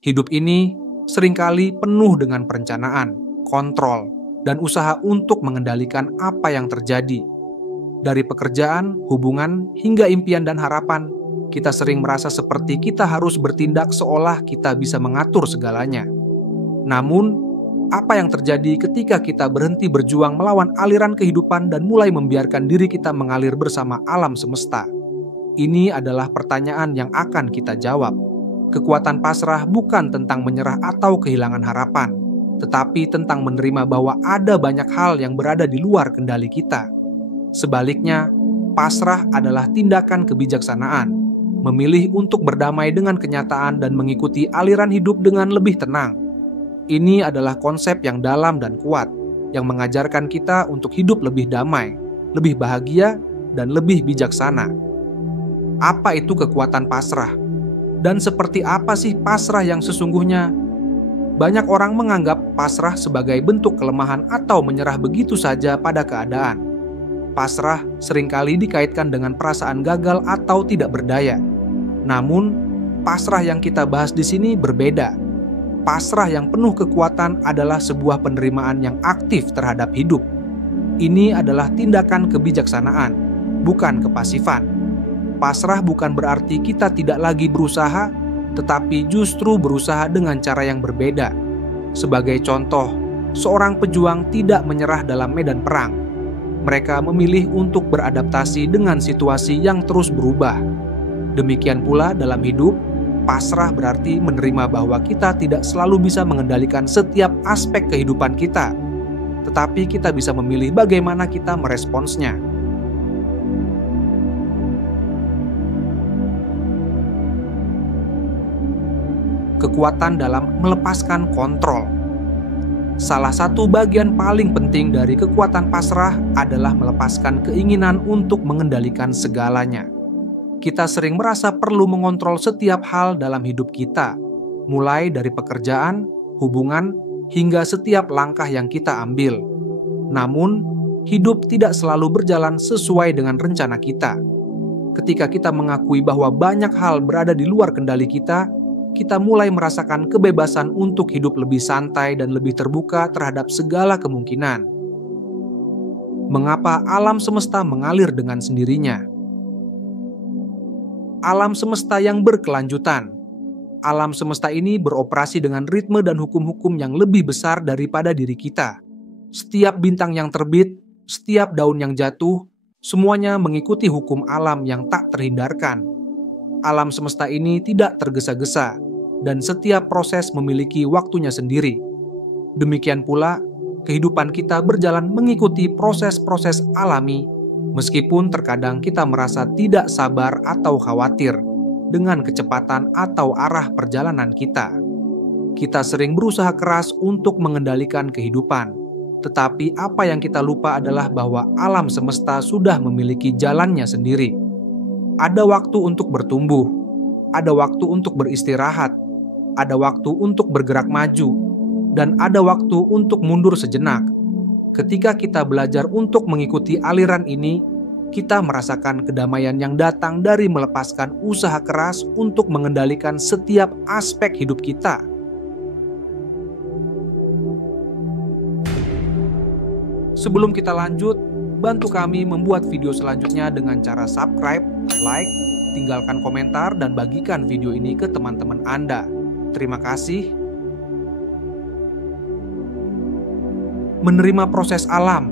Hidup ini seringkali penuh dengan perencanaan, kontrol, dan usaha untuk mengendalikan apa yang terjadi. Dari pekerjaan, hubungan, hingga impian dan harapan, kita sering merasa seperti kita harus bertindak seolah kita bisa mengatur segalanya. Namun, apa yang terjadi ketika kita berhenti berjuang melawan aliran kehidupan dan mulai membiarkan diri kita mengalir bersama alam semesta? Ini adalah pertanyaan yang akan kita jawab. Kekuatan pasrah bukan tentang menyerah atau kehilangan harapan, tetapi tentang menerima bahwa ada banyak hal yang berada di luar kendali kita. Sebaliknya, pasrah adalah tindakan kebijaksanaan, memilih untuk berdamai dengan kenyataan dan mengikuti aliran hidup dengan lebih tenang. Ini adalah konsep yang dalam dan kuat, yang mengajarkan kita untuk hidup lebih damai, lebih bahagia, dan lebih bijaksana. Apa itu kekuatan pasrah? Dan seperti apa sih pasrah yang sesungguhnya? Banyak orang menganggap pasrah sebagai bentuk kelemahan atau menyerah begitu saja pada keadaan. Pasrah seringkali dikaitkan dengan perasaan gagal atau tidak berdaya. Namun, pasrah yang kita bahas di sini berbeda. Pasrah yang penuh kekuatan adalah sebuah penerimaan yang aktif terhadap hidup. Ini adalah tindakan kebijaksanaan, bukan kepasifan. Pasrah bukan berarti kita tidak lagi berusaha, tetapi justru berusaha dengan cara yang berbeda. Sebagai contoh, seorang pejuang tidak menyerah dalam medan perang. Mereka memilih untuk beradaptasi dengan situasi yang terus berubah. Demikian pula dalam hidup, pasrah berarti menerima bahwa kita tidak selalu bisa mengendalikan setiap aspek kehidupan kita, tetapi kita bisa memilih bagaimana kita meresponsnya. Kekuatan dalam melepaskan kontrol. Salah satu bagian paling penting dari kekuatan pasrah adalah melepaskan keinginan untuk mengendalikan segalanya. Kita sering merasa perlu mengontrol setiap hal dalam hidup kita, mulai dari pekerjaan, hubungan, hingga setiap langkah yang kita ambil. Namun, hidup tidak selalu berjalan sesuai dengan rencana kita. Ketika kita mengakui bahwa banyak hal berada di luar kendali kita mulai merasakan kebebasan untuk hidup lebih santai dan lebih terbuka terhadap segala kemungkinan. Mengapa alam semesta mengalir dengan sendirinya? Alam semesta yang berkelanjutan. Alam semesta ini beroperasi dengan ritme dan hukum-hukum yang lebih besar daripada diri kita. Setiap bintang yang terbit, setiap daun yang jatuh, semuanya mengikuti hukum alam yang tak terhindarkan. Alam semesta ini tidak tergesa-gesa, dan setiap proses memiliki waktunya sendiri. Demikian pula, kehidupan kita berjalan mengikuti proses-proses alami, meskipun terkadang kita merasa tidak sabar atau khawatir dengan kecepatan atau arah perjalanan kita. Kita sering berusaha keras untuk mengendalikan kehidupan, tetapi apa yang kita lupa adalah bahwa alam semesta sudah memiliki jalannya sendiri. Ada waktu untuk bertumbuh, ada waktu untuk beristirahat, ada waktu untuk bergerak maju, dan ada waktu untuk mundur sejenak. Ketika kita belajar untuk mengikuti aliran ini, kita merasakan kedamaian yang datang dari melepaskan usaha keras untuk mengendalikan setiap aspek hidup kita. Sebelum kita lanjut, bantu kami membuat video selanjutnya dengan cara subscribe, like, tinggalkan komentar, dan bagikan video ini ke teman-teman Anda. Terima kasih. Menerima proses alam.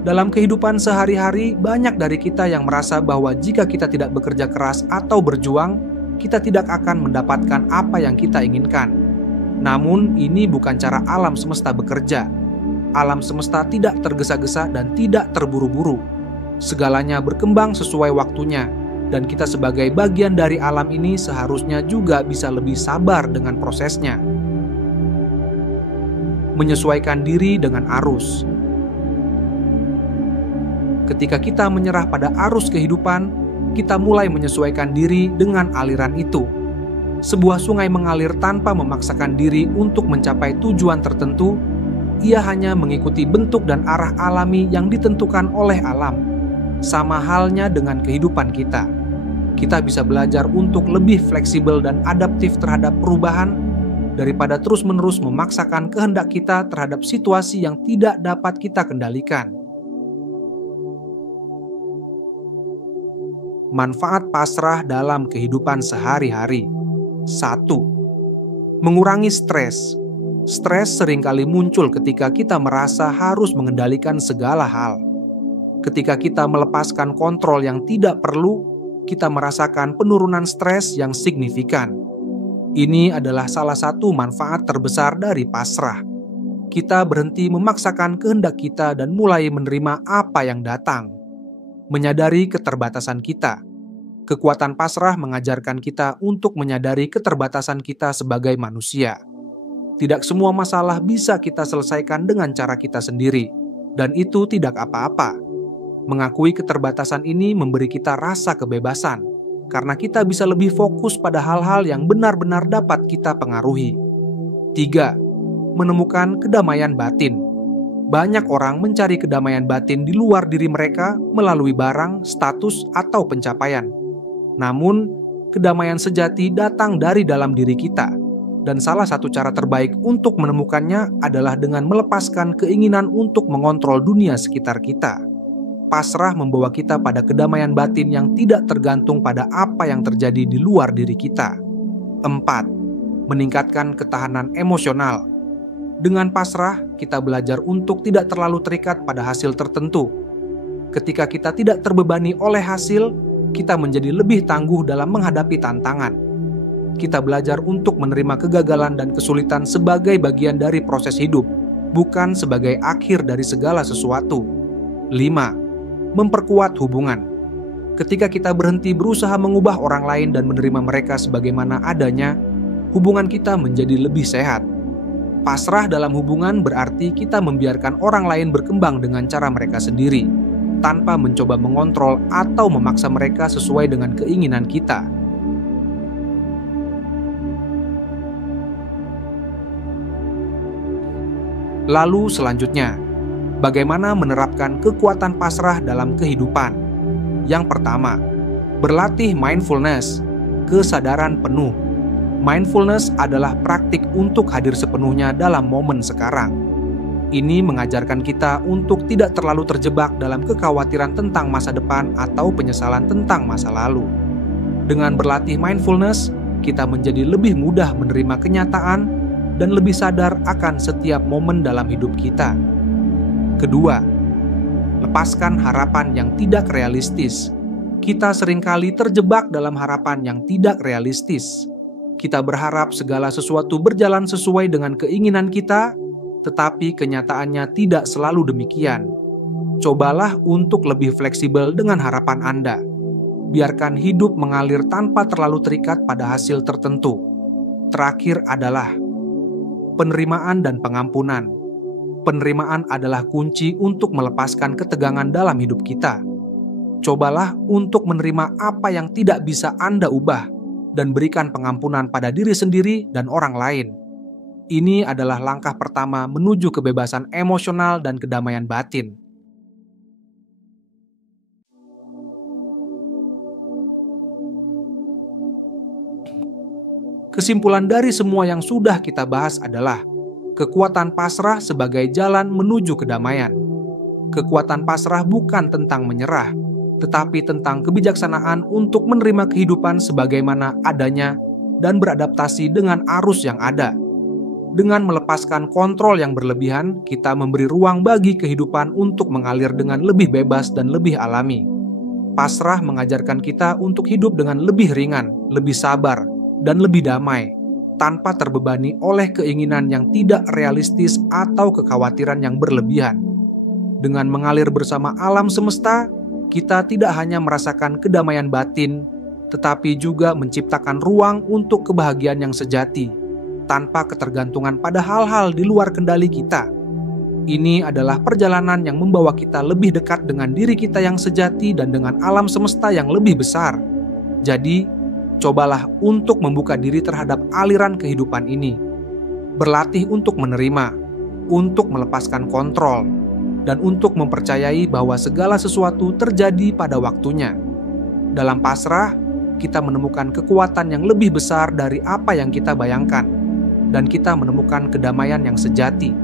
Dalam kehidupan sehari-hari, banyak dari kita yang merasa bahwa jika kita tidak bekerja keras atau berjuang, kita tidak akan mendapatkan apa yang kita inginkan. Namun, ini bukan cara alam semesta bekerja. Alam semesta tidak tergesa-gesa dan tidak terburu-buru. Segalanya berkembang sesuai waktunya, dan kita sebagai bagian dari alam ini seharusnya juga bisa lebih sabar dengan prosesnya. Menyesuaikan diri dengan arus. Ketika kita menyerah pada arus kehidupan, kita mulai menyesuaikan diri dengan aliran itu. Sebuah sungai mengalir tanpa memaksakan diri untuk mencapai tujuan tertentu. Ia hanya mengikuti bentuk dan arah alami yang ditentukan oleh alam. Sama halnya dengan kehidupan kita. kita bisa belajar untuk lebih fleksibel dan adaptif terhadap perubahan daripada terus-menerus memaksakan kehendak kita terhadap situasi yang tidak dapat kita kendalikan. Manfaat pasrah dalam kehidupan sehari-hari. 1. Mengurangi stres. Stres seringkali muncul ketika kita merasa harus mengendalikan segala hal. Ketika kita melepaskan kontrol yang tidak perlu, kita merasakan penurunan stres yang signifikan. Ini adalah salah satu manfaat terbesar dari pasrah. Kita berhenti memaksakan kehendak kita dan mulai menerima apa yang datang. Menyadari keterbatasan kita. Kekuatan pasrah mengajarkan kita untuk menyadari keterbatasan kita sebagai manusia. Tidak semua masalah bisa kita selesaikan dengan cara kita sendiri, dan itu tidak apa-apa. Mengakui keterbatasan ini memberi kita rasa kebebasan, karena kita bisa lebih fokus pada hal-hal yang benar-benar dapat kita pengaruhi. 3. Menemukan kedamaian batin. Banyak orang mencari kedamaian batin di luar diri mereka melalui barang, status, atau pencapaian. Namun, kedamaian sejati datang dari dalam diri kita, dan salah satu cara terbaik untuk menemukannya adalah dengan melepaskan keinginan untuk mengontrol dunia sekitar kita. Pasrah membawa kita pada kedamaian batin yang tidak tergantung pada apa yang terjadi di luar diri kita. 4. Meningkatkan ketahanan emosional. Dengan pasrah, kita belajar untuk tidak terlalu terikat pada hasil tertentu. Ketika kita tidak terbebani oleh hasil, kita menjadi lebih tangguh dalam menghadapi tantangan. Kita belajar untuk menerima kegagalan dan kesulitan sebagai bagian dari proses hidup, bukan sebagai akhir dari segala sesuatu. 5. Memperkuat hubungan. Ketika kita berhenti berusaha mengubah orang lain dan menerima mereka sebagaimana adanya, hubungan kita menjadi lebih sehat. Pasrah dalam hubungan berarti kita membiarkan orang lain berkembang dengan cara mereka sendiri, tanpa mencoba mengontrol atau memaksa mereka sesuai dengan keinginan kita. Lalu selanjutnya, bagaimana menerapkan kekuatan pasrah dalam kehidupan? Yang pertama, berlatih mindfulness, kesadaran penuh. Mindfulness adalah praktik untuk hadir sepenuhnya dalam momen sekarang. Ini mengajarkan kita untuk tidak terlalu terjebak dalam kekhawatiran tentang masa depan atau penyesalan tentang masa lalu. Dengan berlatih mindfulness, kita menjadi lebih mudah menerima kenyataan dan lebih sadar akan setiap momen dalam hidup kita. Kedua, lepaskan harapan yang tidak realistis. Kita seringkali terjebak dalam harapan yang tidak realistis. Kita berharap segala sesuatu berjalan sesuai dengan keinginan kita, tetapi kenyataannya tidak selalu demikian. Cobalah untuk lebih fleksibel dengan harapan Anda. Biarkan hidup mengalir tanpa terlalu terikat pada hasil tertentu. Terakhir adalah penerimaan dan pengampunan. Penerimaan adalah kunci untuk melepaskan ketegangan dalam hidup kita. Cobalah untuk menerima apa yang tidak bisa Anda ubah dan berikan pengampunan pada diri sendiri dan orang lain. Ini adalah langkah pertama menuju kebebasan emosional dan kedamaian batin. Kesimpulan dari semua yang sudah kita bahas adalah kekuatan pasrah sebagai jalan menuju kedamaian. Kekuatan pasrah bukan tentang menyerah, tetapi tentang kebijaksanaan untuk menerima kehidupan sebagaimana adanya dan beradaptasi dengan arus yang ada. Dengan melepaskan kontrol yang berlebihan, kita memberi ruang bagi kehidupan untuk mengalir dengan lebih bebas dan lebih alami. Pasrah mengajarkan kita untuk hidup dengan lebih ringan, lebih sabar, dan lebih damai, tanpa terbebani oleh keinginan yang tidak realistis atau kekhawatiran yang berlebihan. Dengan mengalir bersama alam semesta, kita tidak hanya merasakan kedamaian batin, tetapi juga menciptakan ruang untuk kebahagiaan yang sejati, tanpa ketergantungan pada hal-hal di luar kendali kita. Ini adalah perjalanan yang membawa kita lebih dekat dengan diri kita yang sejati dan dengan alam semesta yang lebih besar. Jadi, cobalah untuk membuka diri terhadap aliran kehidupan ini. Berlatih untuk menerima, untuk melepaskan kontrol, dan untuk mempercayai bahwa segala sesuatu terjadi pada waktunya. Dalam pasrah, kita menemukan kekuatan yang lebih besar dari apa yang kita bayangkan, dan kita menemukan kedamaian yang sejati